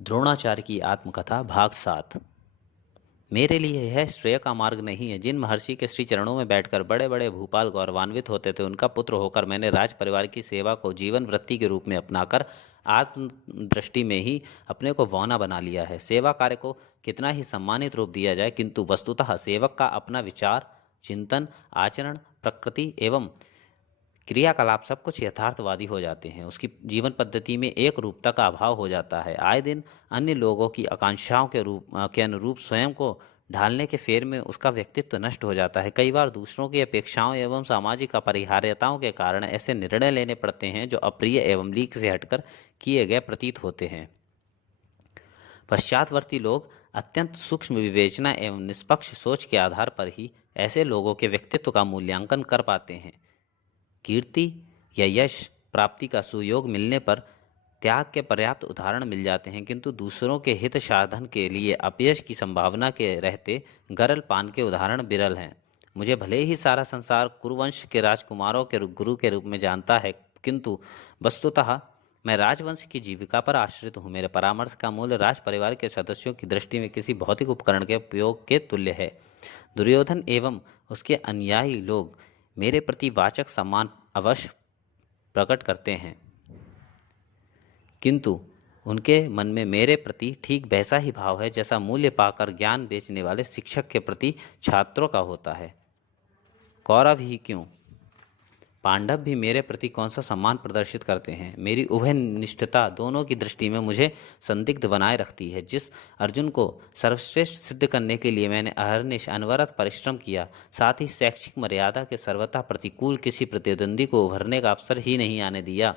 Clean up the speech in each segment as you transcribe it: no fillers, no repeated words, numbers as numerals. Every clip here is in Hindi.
द्रोणाचार्य की आत्मकथा भाग 7। मेरे लिए यह श्रेय का मार्ग नहीं है। जिन महर्षि के श्री चरणों में बैठकर बड़े बड़े भूपाल गौरवान्वित होते थे, उनका पुत्र होकर मैंने राज परिवार की सेवा को जीवन वृत्ति के रूप में अपनाकर आत्म दृष्टि में ही अपने को बौना बना लिया है। सेवा कार्य को कितना ही सम्मानित रूप दिया जाए, किंतु वस्तुतः सेवक का अपना विचार, चिंतन, आचरण, प्रकृति एवं क्रियाकलाप सब कुछ यथार्थवादी हो जाते हैं। उसकी जीवन पद्धति में एक रूपता का अभाव हो जाता है। आए दिन अन्य लोगों की आकांक्षाओं के अनुरूप स्वयं को ढालने के फेर में उसका व्यक्तित्व नष्ट हो जाता है। कई बार दूसरों की अपेक्षाओं एवं सामाजिक अपरिहार्यताओं के कारण ऐसे निर्णय लेने पड़ते हैं जो अप्रिय एवं लीक से हटकर किए गए प्रतीत होते हैं। पश्चातवर्ती लोग अत्यंत सूक्ष्म विवेचना एवं निष्पक्ष सोच के आधार पर ही ऐसे लोगों के व्यक्तित्व का मूल्यांकन कर पाते हैं। कीर्ति या यश प्राप्ति का सुयोग मिलने पर त्याग के पर्याप्त उदाहरण मिल जाते हैं, किंतु दूसरों के हित साधन के लिए अपयश की संभावना के रहते गरल पान के उदाहरण विरल हैं। मुझे भले ही सारा संसार कुरुवंश के राजकुमारों के गुरु के रूप में जानता है, किंतु वस्तुतः मैं राजवंश की जीविका पर आश्रित हूँ। मेरे परामर्श का मूल्य राज परिवार के सदस्यों की दृष्टि में किसी भौतिक उपकरण के उपयोग के तुल्य है। दुर्योधन एवं उसके अनुयायी लोग मेरे प्रति वाचक सम्मान अवश्य प्रकट करते हैं, किंतु उनके मन में मेरे प्रति ठीक वैसा ही भाव है जैसा मूल्य पाकर ज्ञान बेचने वाले शिक्षक के प्रति छात्रों का होता है। कौरव ही क्यों, पांडव भी मेरे प्रति कौन सा सम्मान प्रदर्शित करते हैं। मेरी उभय निष्ठता दोनों की दृष्टि में मुझे संदिग्ध बनाए रखती है। जिस अर्जुन को सर्वश्रेष्ठ सिद्ध करने के लिए मैंने अहर्निश अनवरत परिश्रम किया, साथ ही शैक्षिक मर्यादा के सर्वथा प्रतिकूल किसी प्रतिद्वंदी को उभरने का अवसर ही नहीं आने दिया,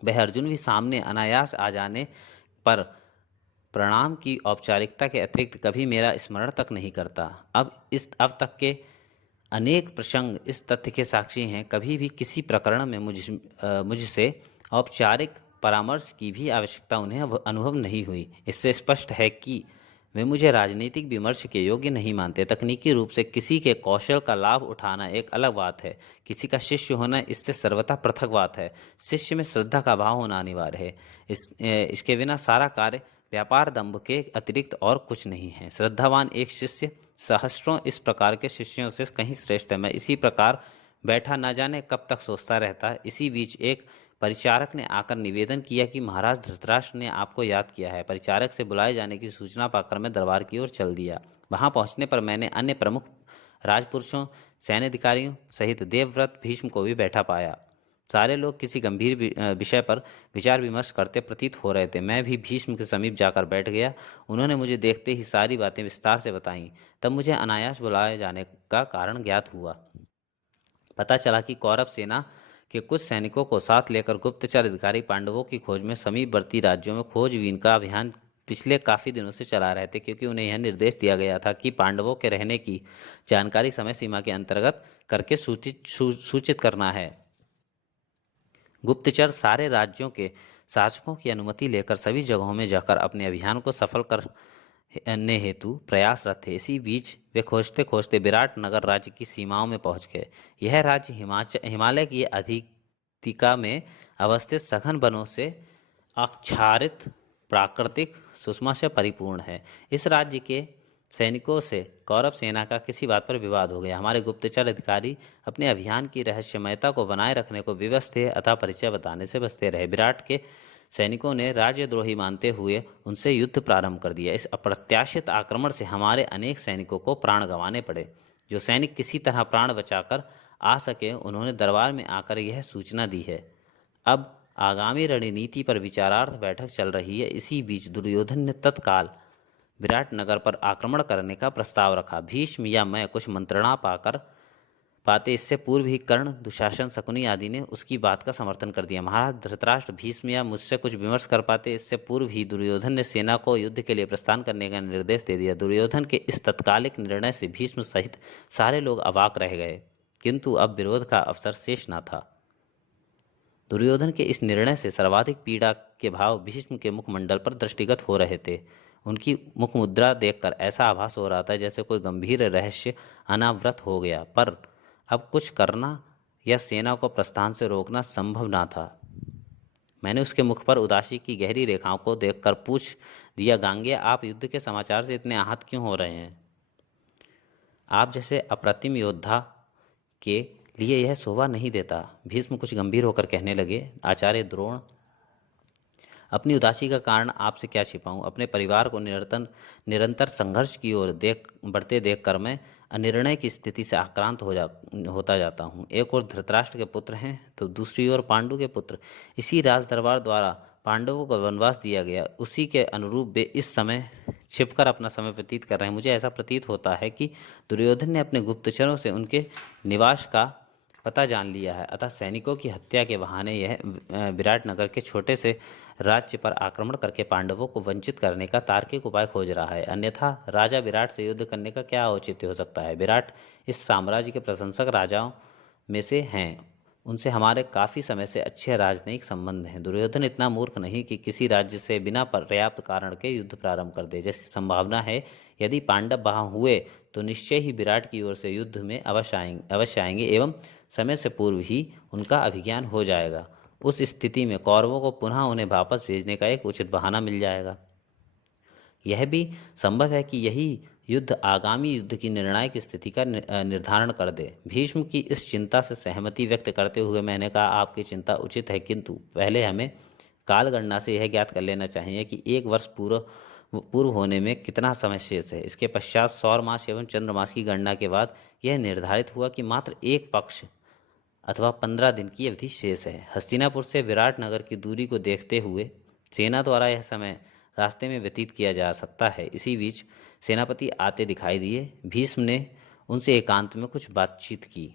वह अर्जुन भी सामने अनायास आ जाने पर प्रणाम की औपचारिकता के अतिरिक्त कभी मेरा स्मरण तक नहीं करता। अब तक के अनेक प्रसंग इस तथ्य के साक्षी हैं, कभी भी किसी प्रकरण में मुझसे औपचारिक परामर्श की भी आवश्यकता उन्हें अनुभव नहीं हुई। इससे स्पष्ट है कि वे मुझे राजनीतिक विमर्श के योग्य नहीं मानते। तकनीकी रूप से किसी के कौशल का लाभ उठाना एक अलग बात है, किसी का शिष्य होना इससे सर्वथा पृथक बात है। शिष्य में श्रद्धा का भाव होना अनिवार्य है। इसके बिना सारा कार्य व्यापार दंभ के अतिरिक्त और कुछ नहीं है। श्रद्धावान एक शिष्य सहस्त्रों इस प्रकार के शिष्यों से कहीं श्रेष्ठ है। मैं इसी प्रकार बैठा न जाने कब तक सोचता रहता। इसी बीच एक परिचारक ने आकर निवेदन किया कि महाराज धृतराष्ट्र ने आपको याद किया है। परिचारक से बुलाए जाने की सूचना पाकर मैं दरबार की ओर चल दिया। वहां पहुंचने पर मैंने अन्य प्रमुख राजपुरुषों, सैन्याधिकारियों सहित देवव्रत भीष्म को भी बैठा पाया। सारे लोग किसी गंभीर विषय पर विचार विमर्श करते प्रतीत हो रहे थे। मैं भी भीष्म के समीप जाकर बैठ गया। उन्होंने मुझे देखते ही सारी बातें विस्तार से बताईं। तब मुझे अनायास बुलाए जाने का कारण ज्ञात हुआ। पता चला कि कौरव सेना के कुछ सैनिकों को साथ लेकर गुप्तचर अधिकारी पांडवों की खोज में समीपवर्ती राज्यों में खोजबीन का अभियान पिछले काफी दिनों से चला रहे थे, क्योंकि उन्हें यह निर्देश दिया गया था कि पांडवों के रहने की जानकारी समय सीमा के अंतर्गत करके सूचित करना है। गुप्तचर सारे राज्यों के शासकों की अनुमति लेकर सभी जगहों में जाकर अपने अभियान को सफल करने हेतु प्रयासरत थे। इसी बीच वे खोजते खोजते विराट नगर राज्य की सीमाओं में पहुंच गए। यह राज्य हिमालय की अधिकतिका में अवस्थित सघन वनों से आच्छादित प्राकृतिक सुषमा से परिपूर्ण है। इस राज्य के सैनिकों से कौरव सेना का किसी बात पर विवाद हो गया। हमारे गुप्तचर अधिकारी अपने अभियान की रहस्यमयता को बनाए रखने को विवश थे, अतः परिचय बताने से बचते रहे। विराट के सैनिकों ने राज्यद्रोही मानते हुए उनसे युद्ध प्रारंभ कर दिया। इस अप्रत्याशित आक्रमण से हमारे अनेक सैनिकों को प्राण गंवाने पड़े। जो सैनिक किसी तरह प्राण बचाकर आ सके, उन्होंने दरबार में आकर यह सूचना दी है। अब आगामी रणनीति पर विचारार्थ बैठक चल रही है। इसी बीच दुर्योधन ने तत्काल विराट नगर पर आक्रमण करने का प्रस्ताव रखा। भीष्म या मैं कुछ मंत्रणा पाते इससे पूर्व ही कर्ण, दुशासन, शकुनी आदि ने उसकी बात का समर्थन कर दिया। महाराज धृतराष्ट्र, भीष्म या मुझसे कुछ विमर्श कर पाते इससे पूर्व ही दुर्योधन ने सेना को युद्ध के लिए प्रस्थान करने का निर्देश दे दिया। दुर्योधन के इस तत्कालिक निर्णय से भीष्म सहित सारे लोग अवाक रह गए, किंतु अब विरोध का अवसर शेष न था। दुर्योधन के इस निर्णय से सर्वाधिक पीड़ा के भाव भीष्म के मुखमंडल पर दृष्टिगत हो रहे थे। उनकी मुख मुद्रा देखकर ऐसा आभास हो रहा था जैसे कोई गंभीर रहस्य अनावृत हो गया, पर अब कुछ करना या सेना को प्रस्थान से रोकना संभव ना था। मैंने उसके मुख पर उदासी की गहरी रेखाओं को देखकर पूछ दिया, गांगे आप युद्ध के समाचार से इतने आहत क्यों हो रहे हैं? आप जैसे अप्रतिम योद्धा के लिए यह शोभा नहीं देता। भीष्म कुछ गंभीर होकर कहने लगे, आचार्य द्रोण, अपनी उदासी का कारण आपसे क्या छिपाऊं? अपने परिवार को निरंतर निरंतर संघर्ष की ओर बढ़ते देखकर मैं अनिर्णय की स्थिति से आक्रांत होता जाता हूँ। एक ओर धृतराष्ट्र के पुत्र हैं तो दूसरी ओर पांडु के पुत्र। इसी राज दरबार द्वारा पांडवों को वनवास दिया गया, उसी के अनुरूप वे इस समय छिपकर अपना समय व्यतीत कर रहे हैं। मुझे ऐसा प्रतीत होता है कि दुर्योधन ने अपने गुप्तचरों से उनके निवास का पता जान लिया है, अतः सैनिकों की हत्या के बहाने यह विराट नगर के छोटे से राज्य पर आक्रमण करके पांडवों को वंचित करने का तार्किक उपाय खोज रहा है। अन्यथा राजा विराट से युद्ध करने का क्या औचित्य हो सकता है? विराट इस साम्राज्य के प्रशंसक राजाओं में से हैं, उनसे हमारे काफ़ी समय से अच्छे राजनयिक संबंध हैं। दुर्योधन इतना मूर्ख नहीं कि किसी राज्य से बिना पर्याप्त कारण के युद्ध प्रारंभ कर दे। जैसी संभावना है, यदि पांडव वहां हुए तो निश्चय ही विराट की ओर से युद्ध में अवश्य आएंगे एवं समय से पूर्व ही उनका अभिज्ञान हो जाएगा। उस स्थिति में कौरवों को पुनः उन्हें वापस भेजने का एक उचित बहाना मिल जाएगा। यह भी संभव है कि यही युद्ध आगामी युद्ध की निर्णायक स्थिति का निर्धारण कर दे। भीष्म की इस चिंता से सहमति व्यक्त करते हुए मैंने कहा, आपकी चिंता उचित है, किंतु पहले हमें कालगणना से यह ज्ञात कर लेना चाहिए कि एक वर्ष पूर्व होने में कितना समय शेष है। इसके पश्चात सौर मास एवं चंद्रमास की गणना के बाद यह निर्धारित हुआ कि मात्र एक पक्ष अथवा 15 दिन की अवधि शेष है। हस्तिनापुर से विराट नगर की दूरी को देखते हुए सेना द्वारा यह समय रास्ते में व्यतीत किया जा सकता है। इसी बीच सेनापति आते दिखाई दिए। भीष्म ने उनसे एकांत में कुछ बातचीत की।